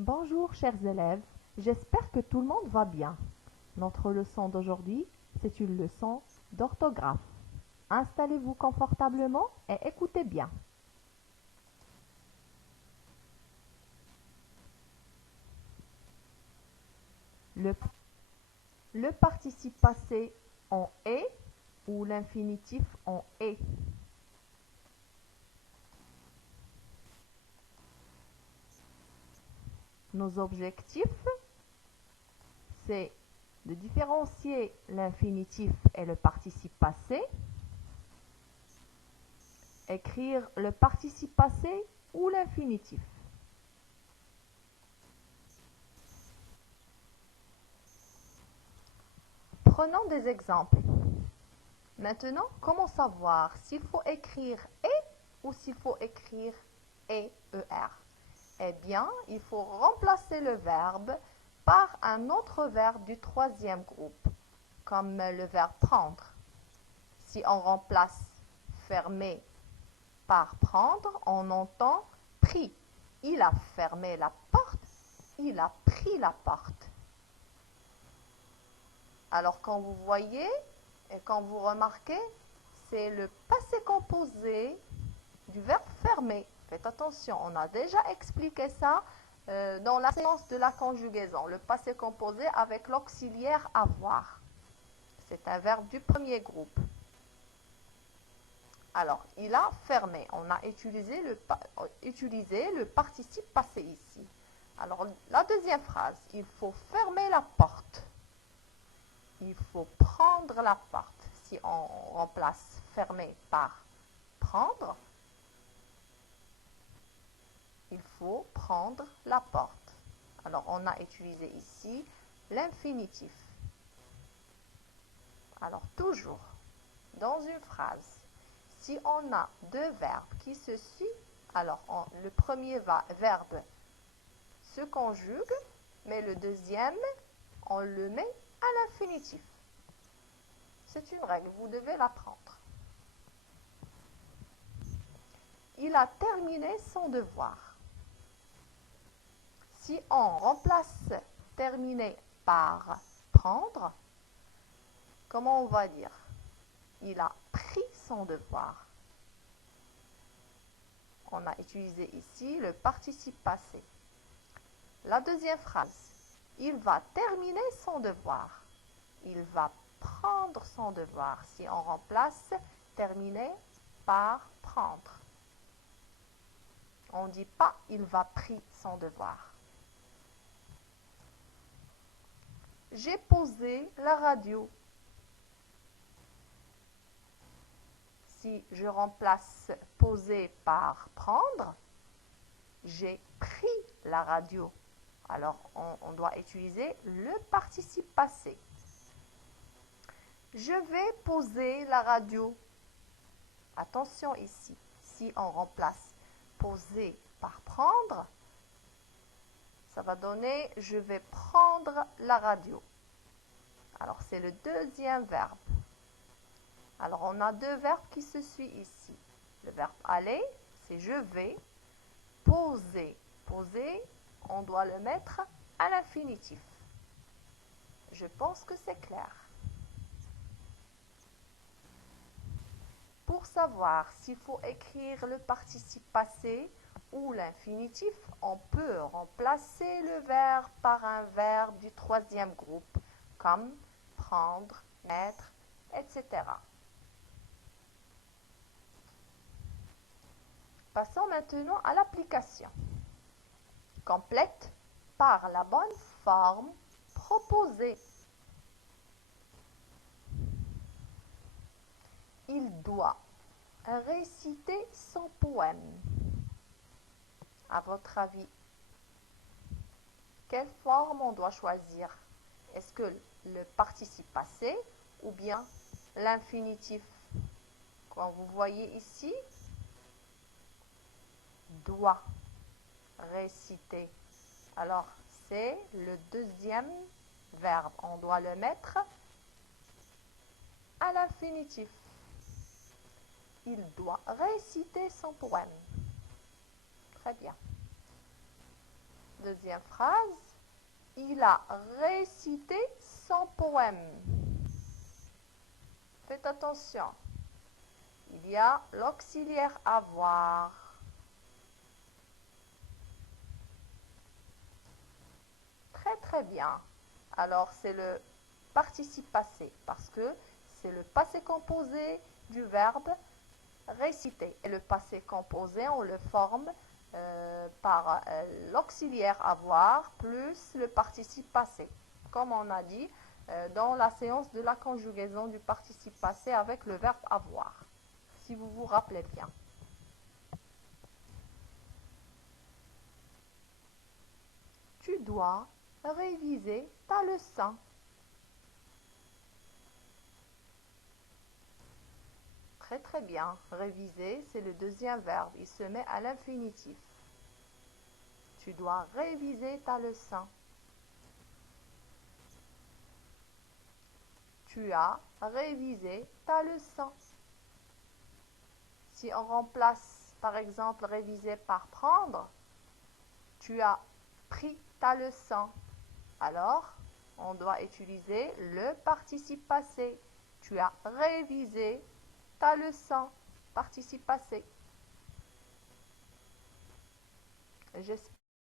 Bonjour chers élèves, j'espère que tout le monde va bien. Notre leçon d'aujourd'hui, c'est une leçon d'orthographe. Installez-vous confortablement et écoutez bien. Le, le participe passé en est ou l'infinitif en est. Nos objectifs, c'est de différencier l'infinitif et le participe passé, écrire le participe passé ou l'infinitif. Prenons des exemples. Maintenant, comment savoir s'il faut écrire et ou s'il faut écrire ER? Eh bien, il faut remplacer le verbe par un autre verbe du troisième groupe, comme le verbe prendre. Si on remplace fermer par prendre, on entend pris. Il a fermé la porte, il a pris la porte. Alors quand vous voyez et quand vous remarquez, c'est le passé composé du verbe fermer. Faites attention, on a déjà expliqué ça dans la séance de la conjugaison. Le passé composé avec l'auxiliaire avoir. C'est un verbe du premier groupe. Alors, il a fermé. On a utilisé le participe passé ici. Alors, la deuxième phrase, il faut fermer la porte. Il faut prendre la porte. Si on remplace fermer par prendre, il faut prendre la porte. Alors, on a utilisé ici l'infinitif. Alors, toujours, dans une phrase, si on a deux verbes qui se suivent, alors le premier verbe se conjugue, mais le deuxième, on le met à l'infinitif. C'est une règle, vous devez l'apprendre. Il a terminé son devoir. Si on remplace terminer par prendre, comment on va dire? Il a pris son devoir. On a utilisé ici le participe passé. La deuxième phrase, il va terminer son devoir. Il va prendre son devoir. Si on remplace terminer par prendre. On ne dit pas il va pris son devoir. J'ai posé la radio. Si je remplace poser par prendre, j'ai pris la radio. Alors, on doit utiliser le participe passé. Je vais poser la radio. Attention ici, si on remplace poser par prendre, ça va donner je vais prendre la radio. Alors, c'est le deuxième verbe. Alors, on a deux verbes qui se suivent ici. Le verbe aller, c'est je vais. Poser. Poser, on doit le mettre à l'infinitif. Je pense que c'est clair. Pour savoir s'il faut écrire le participe passé ou l'infinitif, on peut remplacer le verbe par un verbe du troisième groupe, comme prendre, mettre, etc. Passons maintenant à l'application. Complète par la bonne forme proposée. Il doit réciter son poème. À votre avis, quelle forme on doit choisir? Est-ce que le participe passé ou bien l'infinitif? Quand vous voyez ici, doit réciter. Alors, c'est le deuxième verbe. On doit le mettre à l'infinitif. Il doit réciter son poème. Très bien. Deuxième phrase. Il a récité son poème. Faites attention. Il y a l'auxiliaire avoir. Très très bien. Alors c'est le participe passé parce que c'est le passé composé du verbe réciter. Et le passé composé, on le forme par l'auxiliaire avoir plus le participe passé. Comme on a dit dans la séance de la conjugaison du participe passé avec le verbe avoir. Si vous vous rappelez bien. Tu dois réviser ta leçon. Très très bien. Réviser, c'est le deuxième verbe. Il se met à l'infinitif. Tu dois réviser ta leçon. Tu as révisé ta leçon. Si on remplace par exemple réviser par prendre, tu as pris ta leçon. Alors, on doit utiliser le participe passé. Tu as révisé ta leçon. Participe passé. J'espère